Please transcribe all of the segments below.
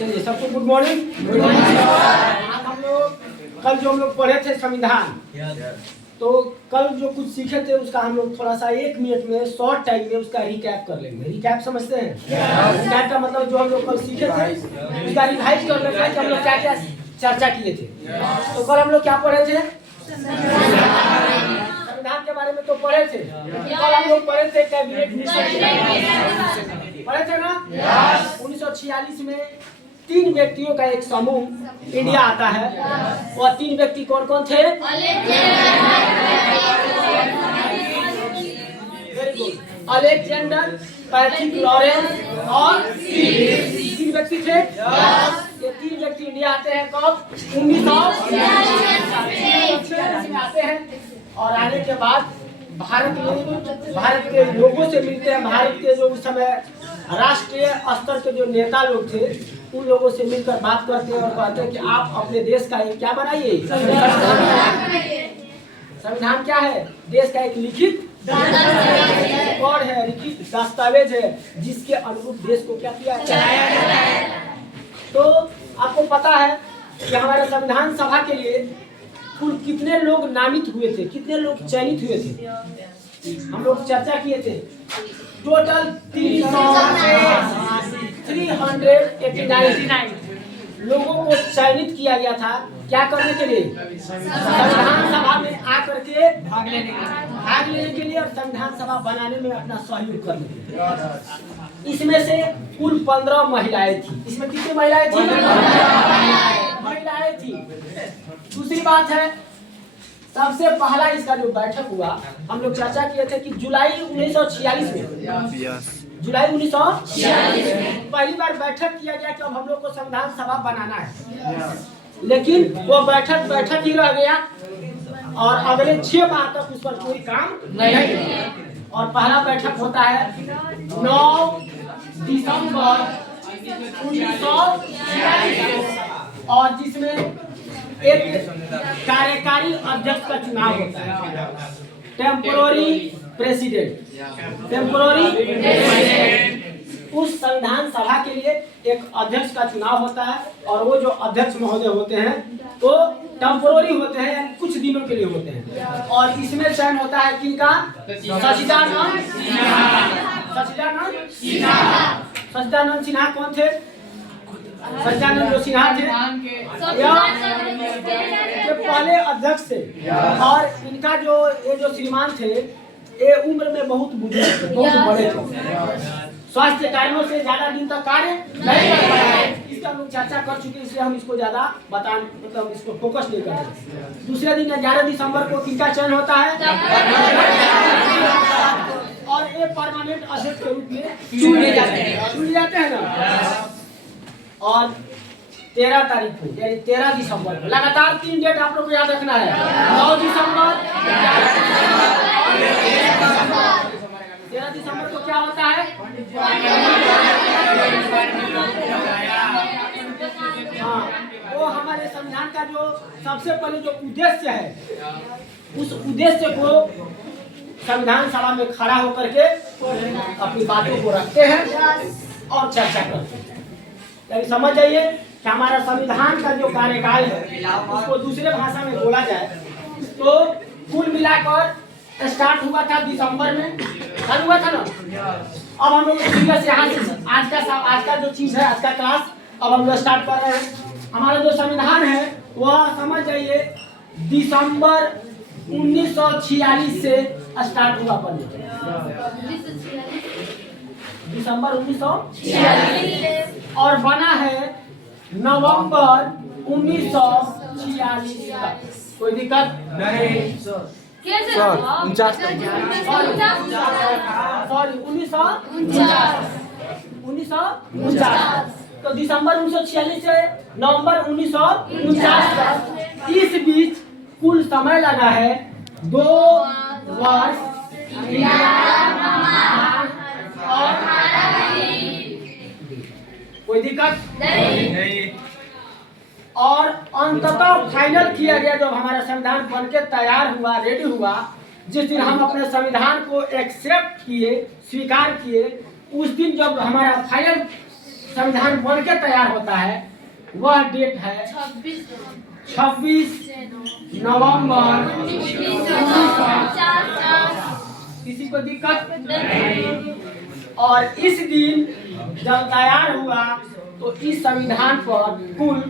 चलिए सबको good morning. आज हम लोग कल जो हम लोग पढ़े थे संविधान, तो कल जो कुछ सीखे थे उसका हम लोग थोड़ा सा 1 मिनट में शॉर्ट टाइम में उसका रिकैप कर लेंगे। रिकैप समझते हैं? रिकैप का मतलब जो हम लोग कल सीखे थे उसका रिवाइज कर लेते हैं कि हम लोग क्या क्या चर्चा किए थे। तो कल हम लोग क्या पढ़े थे? संविधान के बारे में तो पढ़े थे। कल हम लोग पढ़े थे कैबिनेट मिशन, पढ़े थे ना। 1946 में 3 व्यक्तियों का एक समूह इंडिया आता है। और 3 व्यक्ति कौन कौन थे? अलेक्जेंडर, पैट्रिक लॉरेंस और 3 व्यक्ति थे। ये 3 व्यक्ति इंडिया आते हैं कब? 1946 में आते हैं। और आने के बाद भारत के लोगों से मिलते हैं। भारत के जो उस समय राष्ट्रीय स्तर के जो नेता लोग थे उन लोगों से मिलकर बात करते हैं और कहते हैं कि आप अपने देश का एक क्या बनाइए? संविधान क्या है? देश का एक लिखित और है, लिखित दस्तावेज है जिसके अनुरूप देश को क्या किया जाए। तो आपको पता है कि हमारे संविधान सभा के लिए कुल कितने लोग नामित हुए थे, कितने लोग चयनित हुए थे? हम लोग चर्चा किए थे। टोटल 389 लोगों को चयनित किया गया था। क्या करने के लिए? संविधान सभा में आकर के भाग लेने के लिए और संविधान सभा बनाने में अपना सहयोग करने के लिए। इसमें से कुल 15 महिलाएं थी। इसमें कितनी महिलाएं थी? महिलाएं थी। दूसरी बात है, सबसे पहला इसका जो बैठक हुआ हम लोग चर्चा किए थे कि जुलाई 1946 में, जुलाई 1946 में पहली बार बैठक किया गया कि अब हम लोग को संविधान सभा बनाना है। लेकिन वो बैठक ही रह गया और अगले 6 माह तक उस पर कोई काम नहीं किया। और पहला बैठक होता है 9 दिसंबर 1946 और जिसमें एक कार्यकारी अध्यक्ष का चुनाव होता है। Temporary president. उस संविधान सभा के लिए एक अध्यक्ष का चुनाव होता है और वो जो अध्यक्ष महोदय होते हैं वो टेम्पोररी होते हैं, कुछ दिनों के लिए होते हैं। और इसमें चयन होता है किनका? सच्चिदानंद सिन्हा कौन थे? सच्चिदानंद जो सिन्हा थे ये पहले अध्यक्ष थे। और इनका जो श्रीमान थे ये उम्र में बहुत बुजुर्ग थे, बहुत बड़े थे। स्वास्थ्य कारणों से ज्यादा दिन तक कार्य नहीं कर पाए। इसका हम लोग चर्चा कर चुके, इसलिए हम इसको ज्यादा मतलब इसको फोकस नहीं कर रहे। दूसरे दिन 11 दिसंबर को किनका चयन होता है? और ये परमानेंट अध्यक्ष के रूप में चुन लिए जाते हैं ना। और 13 तारीख को यानी 13 दिसंबर को लगातार 3 डेट आप लोग को याद रखना है। 9 दिसंबर, 13 दिसंबर को क्या होता है? हाँ, वो हमारे संविधान का जो सबसे पहले जो उद्देश्य है उस उद्देश्य को संविधान सभा में खड़ा होकर के अपनी बातों को रखते हैं और चर्चा करते हैं। यानी समझ जाइए कि हमारा संविधान का जो कार्यकाल है उसको दूसरे भाषा में बोला जाए तो कुल मिलाकर स्टार्ट हुआ था दिसंबर में, चालू हुआ था ना। अब हम लोग सीरियस यहाँ से आज का जो चीज है, आज का क्लास अब हम लोग स्टार्ट कर रहे हैं। हमारा जो संविधान है वह समझ जाइए दिसंबर 1946 से स्टार्ट हुआ बनने। दिसंबर 1946 और बना है नवंबर 1946 तक। कोई दिक्कत नहीं। 1949। तो दिसंबर 1946 से नवंबर 1949 तक, इस बीच कुल समय लगा है 2 वर्ष 11 माह और कोई दिक्कत नहीं। और अंततः फाइनल किया गया जब हमारा संविधान बनके तैयार हुआ, रेडी हुआ, जिस दिन हम अपने संविधान को एक्सेप्ट किए, स्वीकार किए, उस दिन जब हमारा फाइनल संविधान बन के तैयार होता है वह डेट है 26 नवंबर 1950। किसी को दिक्कत नहीं। और इस दिन जब तैयार हुआ तो इस संविधान पर कुल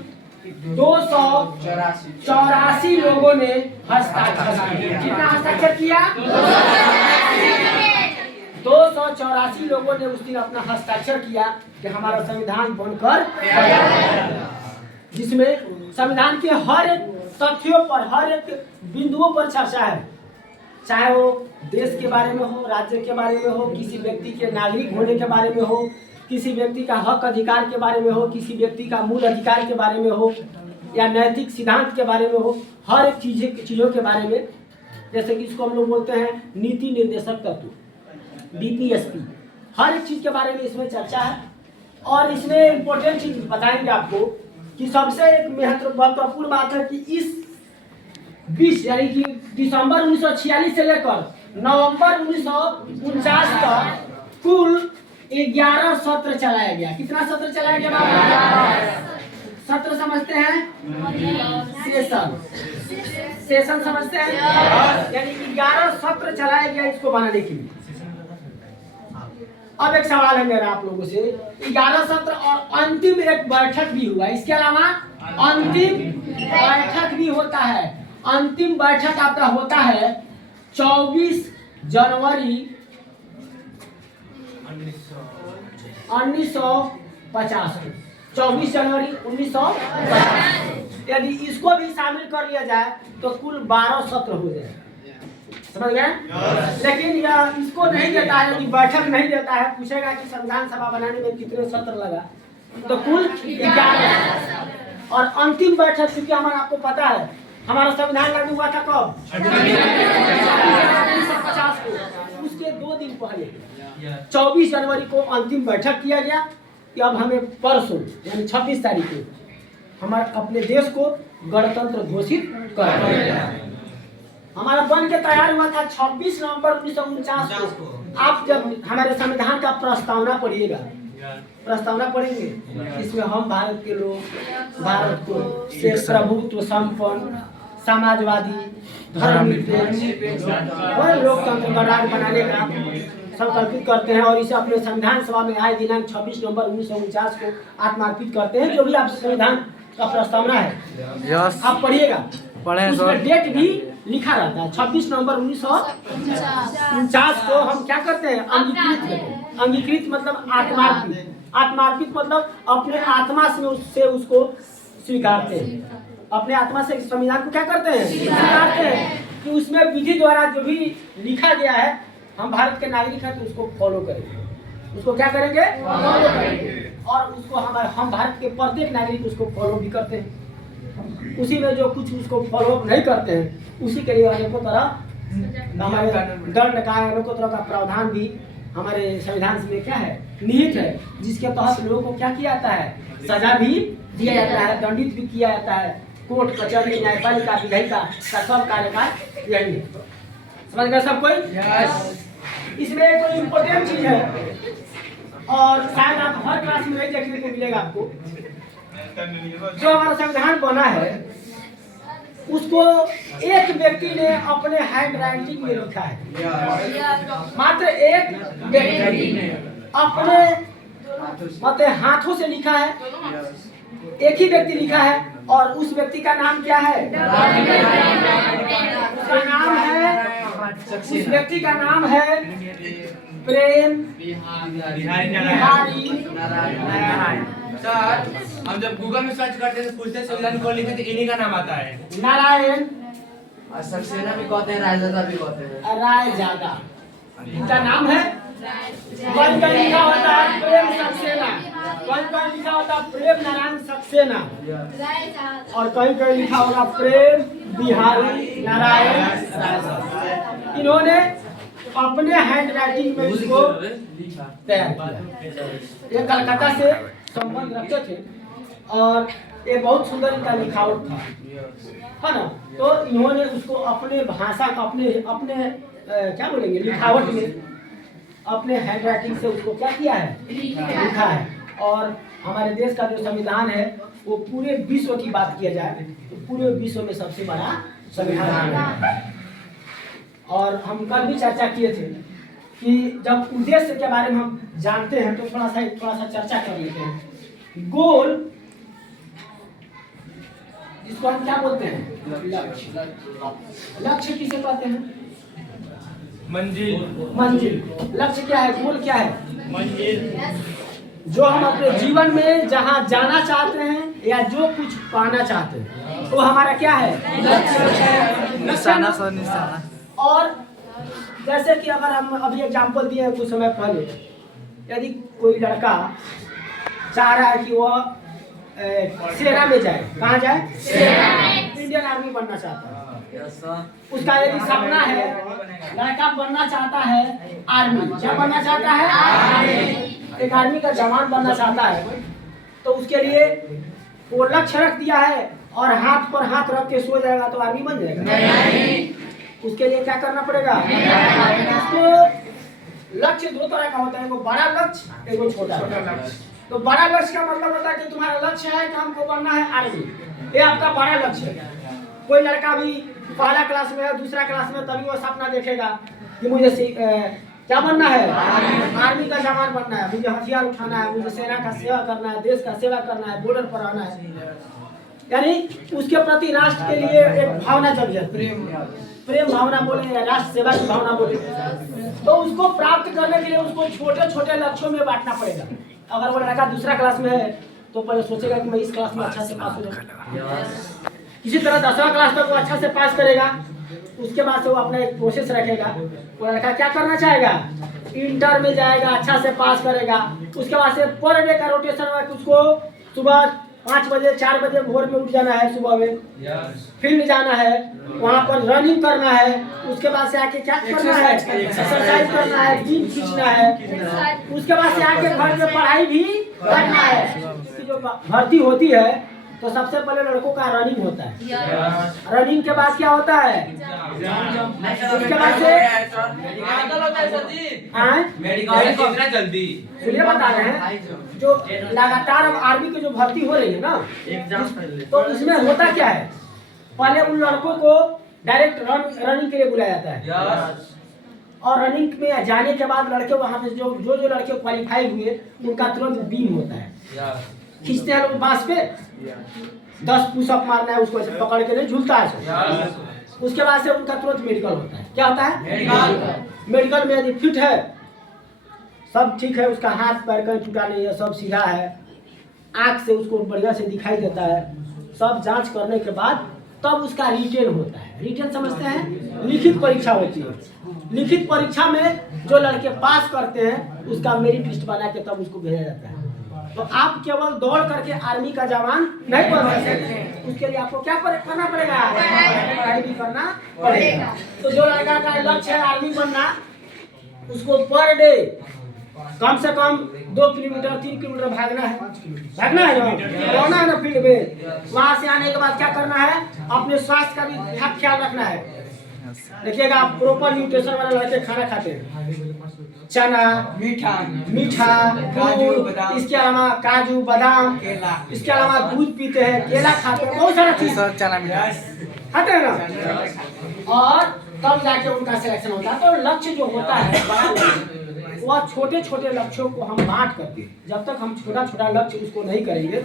284 लोगों ने हस्ताक्षर किया। कितना हस्ताक्षर किया? 284 लोगों ने उस दिन अपना हस्ताक्षर किया कि हमारा संविधान बनकर, जिसमें संविधान के हर एक तथ्यों पर, हर एक बिंदुओं पर चर्चा है, चाहे वो देश के बारे में हो, राज्य के बारे में हो, किसी व्यक्ति के नागरिक होने के बारे में हो, किसी व्यक्ति का हक अधिकार के बारे में हो, किसी व्यक्ति का मूल अधिकार के बारे में हो, या नैतिक सिद्धांत के बारे में हो, हर एक चीज़ों के बारे में। जैसे कि इसको हम लोग बोलते हैं नीति निर्देशक तत्व, DPSP, हर एक चीज़ के बारे में इसमें चर्चा है। और इसमें इम्पोर्टेंट चीज़ बताएंगे आपको कि सबसे एक महत्वपूर्ण बात है कि इस 20 यानी कि दिसंबर 1946 से लेकर नवंबर 1949 तक कुल 11 सत्र चलाया गया। कितना सत्र चलाया गया? सत्र समझते हैं? सेशन समझते हैं? यानी 11 सत्र चलाया गया इसको बनाने के लिए। अब एक सवाल है मेरा आप लोगों से, 11 सत्र और अंतिम एक बैठक भी हुआ, इसके अलावा अंतिम बैठक भी होता है। अंतिम बैठक आपका होता है 24 जनवरी 1950 को, 24 जनवरी 1950। यदि इसको भी शामिल कर लिया जाए तो कुल 12 सत्र हो जाए। समझ गए? लेकिन यह इसको नहीं देता है, यदि बैठक नहीं देता है, पूछेगा कि संविधान सभा बनाने में कितने सत्र लगा, तो कुल 11। और अंतिम बैठक, क्योंकि हमारा आपको पता है हमारा संविधान लागू हुआ था कब? 1950 को। उसके 2 दिन पहले 24 जनवरी को अंतिम बैठक किया गया कि अब हमें परसों यानी 26 तारीख को हमारे अपने देश को गणतंत्र घोषित करना है। हमारा बन के तैयार हुआ था 26 नवंबर 1949 को। आप जब हमारे संविधान का प्रस्तावना पढ़िएगा, प्रस्तावना पढ़ेंगे, इसमें हम भारत के लोग भारत को एक प्रभुत्व संपन्न, समाजवादी, धर्मनिरपेक्ष और लोकतंत्र का राज्य बनाने का संकल्पित करते हैं। और इसे अपने संविधान सभा में आए दिनांक 26 नवंबर 1949 को आत्मार्पित करते हैं। जो भी आप संविधान का प्रस्तावना है आप पढ़िएगा, उसमें डेट भी लिखा रहता है। 26 नवंबर 1949 को हम क्या करते हैं? अंगीकृत करते हैं। अंगीकृत मतलब आत्मार्पित, आत्मार्पित मतलब अपने आत्मा से उसको स्वीकारते हैं। अपने आत्मा से संविधान को क्या करते हैं? स्वीकारते हैं कि उसमें विधि द्वारा जो भी लिखा गया है, हम भारत के नागरिक हैं तो उसको फॉलो करेंगे। उसको क्या करेंगे? फॉलो करेंगे। और उसको हम भारत के प्रत्येक नागरिक उसको फॉलो भी करते हैं। उसी में जो कुछ उसको फॉलो नहीं करते हैं उसी के लिए अनेकों तरह हमारे दंड का, अनेकों तरह का प्रावधान भी हमारे संविधान में क्या है? निहित है, जिसके तहत लोगों को क्या किया जाता है? सजा भी दिया जाता है, दंडित भी किया जाता है। कोर्ट, कचहरी, न्यायपालिका, विधायिका का सब कार्यकाल यही है। समझ गए सब कोई? इसमें एक कोई इम्पोर्टेंट चीज है और शायद आप हर क्लास में नहीं देखने को मिलेगा आपको। जो हमारा संविधान बना है उसको एक व्यक्ति ने अपने हैंड राइटिंग में लिखा है। मात्र एक व्यक्ति ने अपने मतलब हाथों से लिखा है। एक ही व्यक्ति लिखा है और उस व्यक्ति का नाम क्या है? उसका नाम है, उस व्यक्ति का नाम है प्रेम बिहारी नारायण। सर, हम जब गूगल में सर्च करते हैं तो पूछते हैं संविधान कौन लिखे, तो इन्हीं का नाम आता है। नारायण, सक्सेना भी कहते हैं, रायजादा भी कहते हैं। रायजादा इनका नाम है। कहीं कहीं लिखा होता है प्रेम सक्सेना, कहीं कहीं लिखा होता है प्रेम नारायण सक्सेना, और कहीं कहीं लिखा होगा प्रेम बिहारी नारायण रायजादा। इन्होंने अपने हैंड राइटिंग में इसको तैयार किया। ये कलकत्ता से संबंध रखते थे और ये बहुत सुंदर इनका लिखावट था, है ना। तो इन्होंने उसको अपने भाषा का अपने क्या बोलेंगे लिखावट में अपने हैंड राइटिंग से उसको क्या किया है? लिखा है। और हमारे देश का जो संविधान है वो पूरे विश्व की बात किया जाए तो पूरे विश्व में सबसे बड़ा संविधान है। और हम कल भी चर्चा किए थे कि जब उद्देश्य के बारे में हम जानते हैं तो थोड़ा सा चर्चा कर लेते हैं। गोल जिसको हम क्या बोलते हैं, लक्ष्य किसे कहते हैं? मंजिल। लक्ष्य क्या है, गोल क्या है? मंजिल। जो हम अपने जीवन में जहाँ जाना चाहते हैं या जो कुछ पाना चाहते हैं वो हमारा क्या है? निशाना। और जैसे कि अगर हम अभी एग्जाम्पल दिए हैं कुछ समय पहले, यदि कोई लड़का चाह रहा है कि वह सेना में जाए, कहाँ जाए? सेना। इंडियन आर्मी बनना चाहता है। उसका यदि सपना है, लड़का बनना चाहता है आर्मी। क्या बनना चाहता है? आर्मी। एक आर्मी का जवान बनना चाहता है तो उसके लिए वो लक्ष्य रख दिया है और हाथ पर हाथ रख के सो जाएगा तो आर्मी बन जाएगा? नहीं। उसके लिए क्या करना पड़ेगा? उसको लक्ष्य दो तरह का होता है, एगो बड़ा लक्ष्य, एगो छोटा लक्ष्य। तो बड़ा लक्ष्य का मतलब होता है कि तुम्हारा लक्ष्य है कि हमको बनना है आर्मी, ये आपका बड़ा लक्ष्य है। कोई लड़का भी पहला क्लास में है, दूसरा क्लास में, तभी वो सपना देखेगा कि मुझे क्या बनना है? आर्मी का जवान बनना है, मुझे हथियार उठाना है, मुझे सेना का सेवा करना है, देश का सेवा करना है, बॉर्डर पर आना है। यानी उसके प्रति राष्ट्र के लिए एक भावना जग जाती है, प्रेम भावना बोले या राष्ट्र सेवा की भावना बोले। तो उसको प्राप्त करने के लिए उसको छोटे छोटे लक्ष्यों में बांटना पड़ेगा। अगर वो लड़का दूसरा क्लास में है तो पहले सोचेगा कि मैं इस क्लास में अच्छा से पास हो जाऊँ। इसी तरह 10वां क्लास तक वो अच्छा से पास करेगा, उसके बाद से वो अपना एक प्रोसेस रखेगा। वो लड़का क्या करना चाहेगा? इंटर में जाएगा, अच्छा से पास करेगा। उसके बाद से पर डे का रोटेशन है, उसको सुबह 5 बजे 4 बजे भोर में उठ जाना है, सुबह में फील्ड जाना है, वहाँ पर रनिंग करना है। उसके बाद से आके क्या करना है? एक्सरसाइज करना है, जिम खींचना है। उसके बाद से आके घर में पढ़ाई भी करना है। जो भर्ती होती है तो सबसे पहले लड़कों का रनिंग होता है। रनिंग के बाद क्या होता है? उसके बाद से जल्दी सुनिए, बता रहे हैं जो लगातार अब आर्मी की जो भर्ती हो रही है ना, तो इसमें होता क्या है? पहले उन लड़कों को डायरेक्ट रनिंग के लिए बुलाया जाता है और रनिंग में जाने के बाद लड़के वहाँ पे जो लड़के क्वालिफाई हुए उनका तुरंत बीम होता है। खींचते हैं लोग बांस पे, 10 पुशअप मारना है, उसको ऐसे पकड़ के नहीं झूलता है। उसके बाद से उनका तुरंत मेडिकल होता है। क्या होता है? मेडिकल में यदि फिट है, सब ठीक है, उसका हाथ पैर कहीं टूटा नहीं है, सब सीधा है, आँख से उसको बढ़िया से दिखाई देता है, सब जांच करने के बाद तब उसका रिटेन होता है। रिटेन समझते हैं? लिखित परीक्षा होती है। लिखित परीक्षा में जो लड़के पास करते हैं उसका मेरिट लिस्ट बना के तब उसको भेजा जाता है। तो आप केवल दौड़ करके आर्मी का जवान नहीं बन सकते, उसके लिए आपको क्या करना पड़ेगा? पढ़ाई भी करना पड़ेगा। तो जो लड़का का लक्ष्य है आर्मी बनना, उसको पर डे कम से कम 2 किलोमीटर 3 किलोमीटर भागना है ना, दौड़ना है ना फील्ड में। वहाँ से आने के बाद क्या करना है? अपने स्वास्थ्य का भी ख्याल रखना है। देखिएगा, आप प्रॉपर न्यूट्रिशन वाले लड़के खाना खाते हैं, चना, मीठा दूध, इसके अलावा काजू बादाम, इसके अलावा दूध पीते हैं, केला खाते हैं, बहुत सारा चीज खाते हैं ना। और तब जाके उनका सिलेक्शन होता है। तो लक्ष्य जो होता है बड़ा लक्ष्य, वह छोटे छोटे लक्ष्यों को हम बांट करके, जब तक हम छोटा छोटा लक्ष्य उसको नहीं करेंगे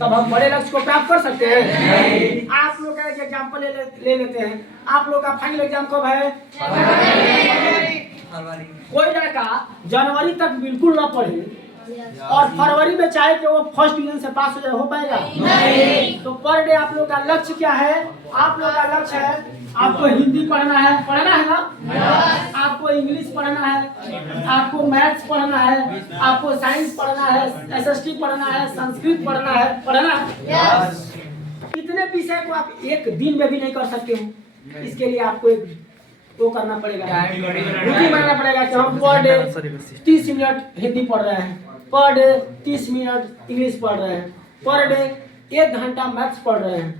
तब हम बड़े लक्ष्य को प्राप्त कर सकते हैं। आप लोग का एक एग्जाम्पल ले लेते हैं। आप लोग का फाइनल एग्जाम कब है? कोई लड़का जनवरी तक बिल्कुल ना पढ़े और फरवरी में चाहे कि वो फर्स्ट डिवीजन से पास हो जाए, हो पाएगा? नहीं। तो पर डे आप लोग का लक्ष्य क्या है? आप लोग का लक्ष्य है आपको हिंदी पढ़ना है ना, आपको इंग्लिश पढ़ना है, आपको मैथ्स पढ़ना है, आपको साइंस पढ़ना है, SST पढ़ना है, संस्कृत पढ़ना है। इतने विषय को आप एक दिन में भी नहीं कर सकते हो। इसके लिए आपको एक वो करना पड़ेगा, रूटीन बनाना पड़ेगा कि हम पर डे 30 मिनट हिंदी पढ़ रहे हैं, पर डे 30 मिनट इंग्लिश पढ़ रहे हैं, पर डे 1 घंटा मैथ्स पढ़ रहे हैं,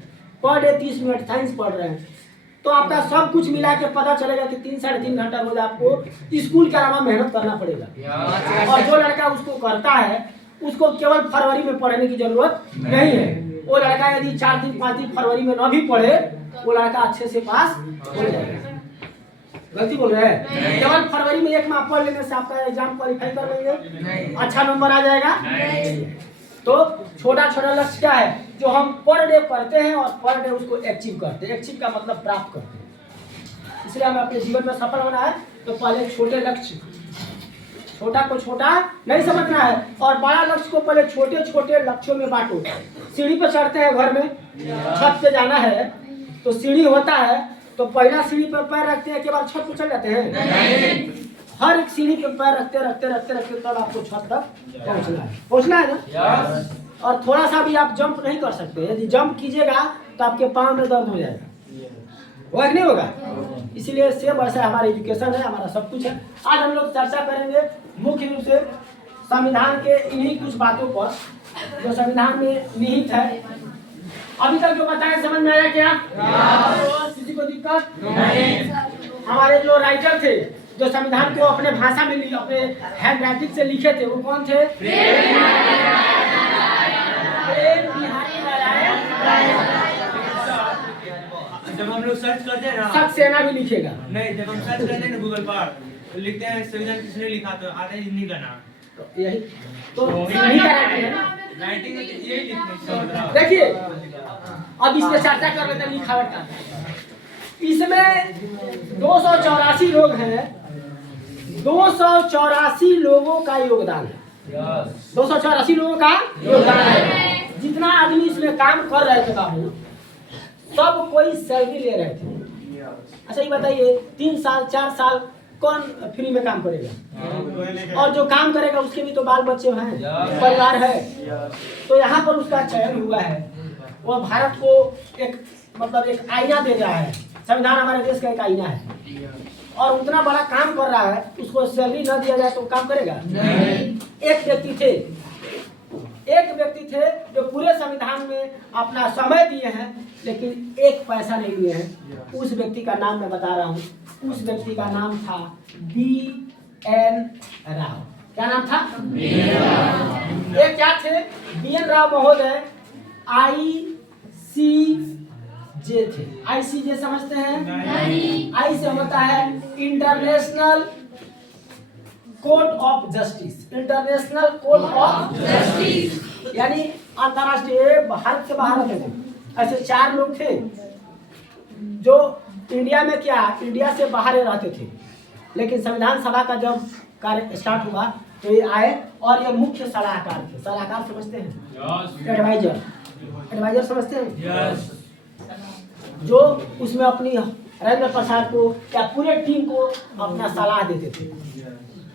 पर डे 30 मिनट साइंस पढ़ रहे हैं। तो आपका सब कुछ मिला के पता चलेगा कि 3 साढ़े 3 घंटा रोज आपको स्कूल के अलावा मेहनत करना पड़ेगा। और जो लड़का उसको करता है उसको केवल फरवरी में पढ़ने की जरूरत नहीं है। वो लड़का यदि 4 दिन 5 दिन फरवरी में न भी पढ़े, वो लड़का अच्छे से पास हो जाएगा। गलती बोल रहे हैं? केवल फरवरी में 1 माह पढ़ लेने से आपका एग्जाम क्वालिफाई कर लेंगे, अच्छा नंबर आ जाएगा। तो छोटा छोटा लक्ष्य क्या है जो हम पर डे करते हैं और पर डे उसको अचीव करते हैं। अचीव का मतलब प्राप्त करते हैं। इसलिए हमें अपने जीवन में सफल होना है तो पहले छोटे लक्ष्य, छोटा को छोटा नहीं समझना है और बड़ा लक्ष्य को पहले छोटे छोटे लक्ष्यों में बांटो। सीढ़ी पर चढ़ते हैं, घर में छत पे जाना है तो सीढ़ी होता है, तो पहला सीढ़ी पर पैर रखते हैं के बाद छत पर चढ़ जाते हैं। हर एक सीढ़ी पे पैर रखते रखते रखते रखते तब आपको छत तक पहुंचना है ना। और थोड़ा सा भी आप जंप नहीं कर सकते। यदि जंप कीजिएगा तो आपके पाँव में दर्द हो जाएगा, वो नहीं होगा। इसीलिए सेम वैसा हमारा एजुकेशन है, हमारा सब कुछ है। आज हम लोग चर्चा करेंगे मुख्य रूप से संविधान के इन्हीं कुछ बातों पर जो संविधान में निहित है। अभी तक जो बताया समझ में आया क्या? किसी को दिक्कत नहीं? हमारे जो राइटर थे जो संविधान को अपने भाषा में अपने हैंड राइटिंग से लिखे थे, वो कौन थे? जब हम लोग सर्च करते हैं ना, सक्सेना भी लिखेगा नहीं, जब हम सर्च करते हैं ना गूगल पर तो लिखते हैं संविधान किसने लिखा, तो आता है इन्हीं का नाम। तो यही तो इन्हीं का राइटिंग है ना। राइटिंग में यही लिखने का मतलब। देखिए अब इस पे चर्चा कर लेते हैं लिखावट का। इसमें 284 लोग हैं, 284 लोगों का योगदान है। 284 लोगों का योगदान है। जितना आदमी इसमें काम कर रहे थे बाबू, सब कोई सैलरी ले रहे थे। अच्छा ये बताइए 3 साल 4 साल कौन फ्री में काम करेगा? और जो काम करेगा उसके भी तो बाल बच्चे हैं, परिवार है। तो यहाँ पर उसका चयन हुआ है। वो भारत को एक मतलब एक आईना दे रहा है। संविधान हमारे देश का एक आईना है और उतना बड़ा काम कर रहा है, उसको सैलरी न दिया जाए तो काम करेगा नहीं। एक व्यक्ति थे जो पूरे संविधान में अपना समय दिए हैं लेकिन एक पैसा नहीं लिए हैं। उस व्यक्ति का नाम मैं बता रहा हूँ। उस व्यक्ति का नाम था B.N. राव। क्या नाम था? ये क्या थे? B.N. राव महोदय ICJ थे। ICJ समझते हैं? आई से होता है international court of justice. International court of justice यानी अंतरराष्ट्रीय, भारत से बाहर रहते थे। ऐसे 4 लोग थे जो इंडिया में इंडिया से बाहर रहते थे, लेकिन संविधान सभा का जब कार्य स्टार्ट हुआ तो ये आए और ये मुख्य सलाहकार थे। सलाहकार समझते हैं? एडवाइजर समझते हैं? जो उसमें अपनी राजेंद्र प्रसाद को या पूरे टीम को अपना सलाह देते थे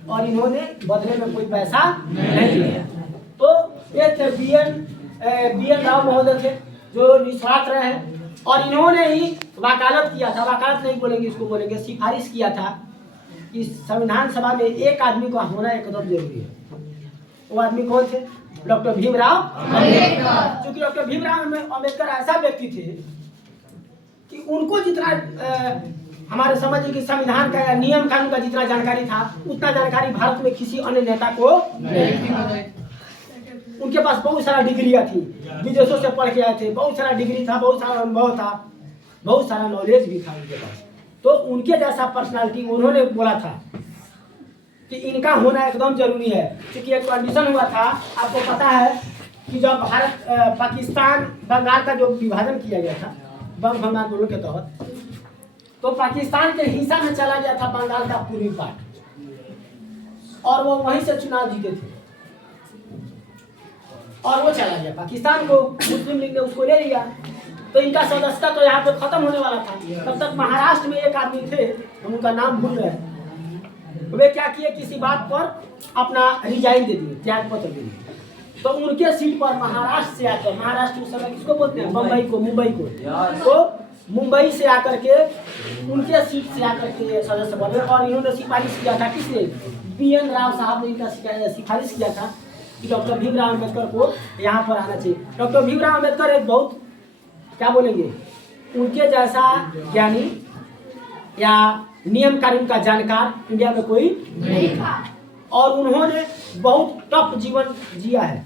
और इन्होंने बदले में कोई पैसा नहीं लिया। तो ये थे B.N. राव महोदय थे जो निस्वार्थ रहे हैं और इन्होंने ही वकालत किया था। वकालत नहीं बोलेंगे, इसको बोलेंगे सिफारिश किया था कि संविधान सभा में एक आदमी को होना एकदम जरूरी है। वो आदमी कौन थे? डॉक्टर भीमराव अम्बेडकर। क्योंकि डॉक्टर भीमराव अम्बेडकर ऐसा व्यक्ति थे कि उनको जितना हमारे समझिए कि संविधान का या नियम कानून का जितना जानकारी था उतना जानकारी भारत में किसी अन्य नेता को नहीं थी। उनके पास बहुत सारा डिग्रियां थी, विदेशों से पढ़ के आए थे, बहुत सारा डिग्री था, बहुत सारा अनुभव था, बहुत सारा नॉलेज भी था उनके पास। तो उनके जैसा पर्सनालिटी उन्होंने बोला था कि इनका होना एकदम जरूरी है। क्योंकि एक कंडीशन हुआ था, आपको पता है कि जब भारत पाकिस्तान बंगाल का जो विभाजन किया गया था बंग भंग आंदोलन के तहत, तो पाकिस्तान के हिस्सा में चला गया था बंगाल का पूर्वी पार्ट और वो वहीं से चुनाव जीते थे और वो चला गया पाकिस्तान को। मुस्लिम लीग ने उसको ले लिया तो इनका सदस्यता तो यहाँ पे खत्म होने वाला था। तब तक महाराष्ट्र में एक आदमी थे, हम उनका नाम भूल रहे हैं, वे क्या किए किसी बात पर अपना रिजाइन दे दिए, त्याग पत्र दे दिए। तो उनके सीट पर महाराष्ट्र से आकर, महाराष्ट्र उस समय किसको बोलते हैं? मुंबई को। तो मुंबई से आकर के उनके सीट से आकर के सदस्य बने और इन्होंने सिफारिश किया था किसने? B.N. राव साहब ने इनका सिफारिश किया था कि डॉक्टर भीमराव अम्बेडकर को यहाँ पर आना चाहिए। डॉक्टर भीमराव अम्बेडकर एक बहुत क्या बोलेंगे, उनके जैसा ज्ञानी या नियम कानून का जानकार इंडिया में कोई नहीं था और उन्होंने बहुत टफ जीवन जिया है।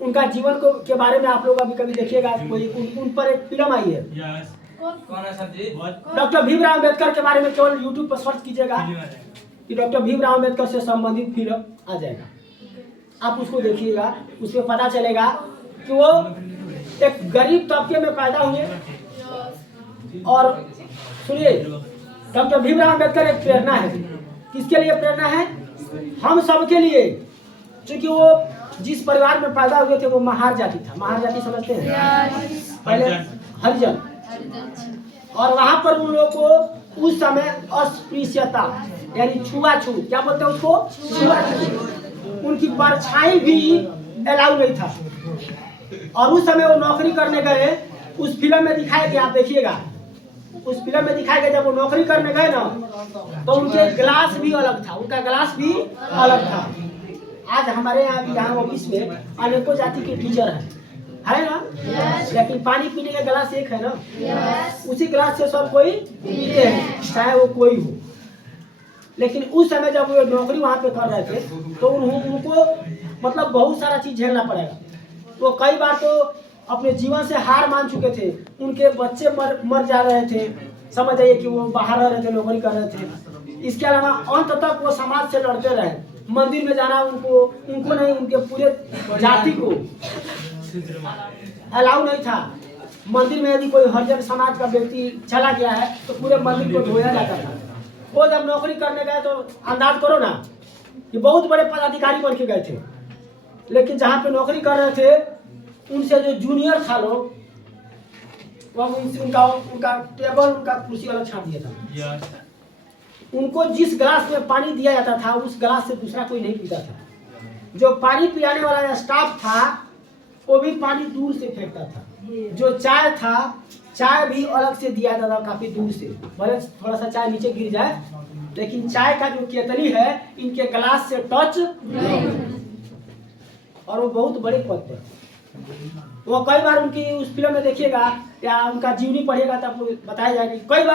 उनका जीवन को के बारे में आप लोग अभी कभी देखिएगा, कोई उन पर एक फिल्म आई है। कौन है सर जी? डॉक्टर भीमराव अम्बेडकर के बारे में केवल यूट्यूब पर सर्च कीजिएगा कि डॉक्टर भीमराव अम्बेडकर से संबंधित फिल्म आ जाएगा, आप उसको देखिएगा। उसमें पता चलेगा कि वो एक गरीब तबके में पैदा हुए। और सुनिए, डॉक्टर भीमराव अम्बेडकर एक प्रेरणा है। किसके लिए प्रेरणा है? हम सबके लिए। क्योंकि वो जिस परिवार में पैदा हुए थे वो महार जाति था। महार जाति समझते हैं? पहले हरिजन। और वहां पर उन लोगों को उस समय अस्पृश्यता यानी छुआछूत, क्या बोलते हैं उसको? छुआछूत। उनकी परछाई भी अलाउ नहीं था। और उस समय वो नौकरी करने गए। उस फिल्म में दिखाया गया, आप देखिएगा, उस फिल्म में दिखाया गया जब वो नौकरी करने गए ना, तो उनके ग्लास भी अलग था, उनका ग्लास भी अलग था। आज हमारे यहाँ ऑफिस में अनेकों जाति के टीचर है ना? लेकिन पानी पीने का गिलास एक है ना? उसी गिलास से सब कोई पीते हैं, चाहे वो कोई हो। लेकिन उस समय जब वो नौकरी वहाँ पे कर रहे थे तो उनको मतलब बहुत सारा चीज झेलना पड़ेगा। वो कई बार तो अपने जीवन से हार मान चुके थे। उनके बच्चे मर जा रहे थे, समझ जाइए कि वो बाहर रह रहे थे, नौकरी कर रहे थे। इसके अलावा अंत तक वो समाज से लड़ते रहे। मंदिर में जाना उनको नहीं, उनके पूरे जाति को अलाउ नहीं था। मंदिर में यदि कोई हरिजन समाज का व्यक्ति चला गया है तो पूरे मंदिर को धोया जाता था। वो जब नौकरी करने गए तो अंदाज करो ना, ये बहुत बड़े पदाधिकारी बन के गए थे। लेकिन जहाँ पे नौकरी कर रहे थे उनसे जो जूनियर था लोग, वो उनका टेबल, उनका कुर्सी अलग छाप दिया था। उनको जिस गिलास में पानी दिया जाता था उस गिलास से दूसरा कोई नहीं पीता था। जो पानी पिलाने वाला स्टाफ था वो भी पानी दूर से फेंकता था। जो चाय था, चाय भी अलग से दिया जाता था, काफी दूर से, भले थोड़ा सा चाय नीचे गिर जाए, लेकिन चाय का जो केतली है इनके गिलास से टच नहीं। और वो बहुत बड़े पद पर। वो कई बार उनकी उस फिल्म में देखिएगा या उनका जीवनी पढ़िएगा तो आपको बताया जाएगा कई बार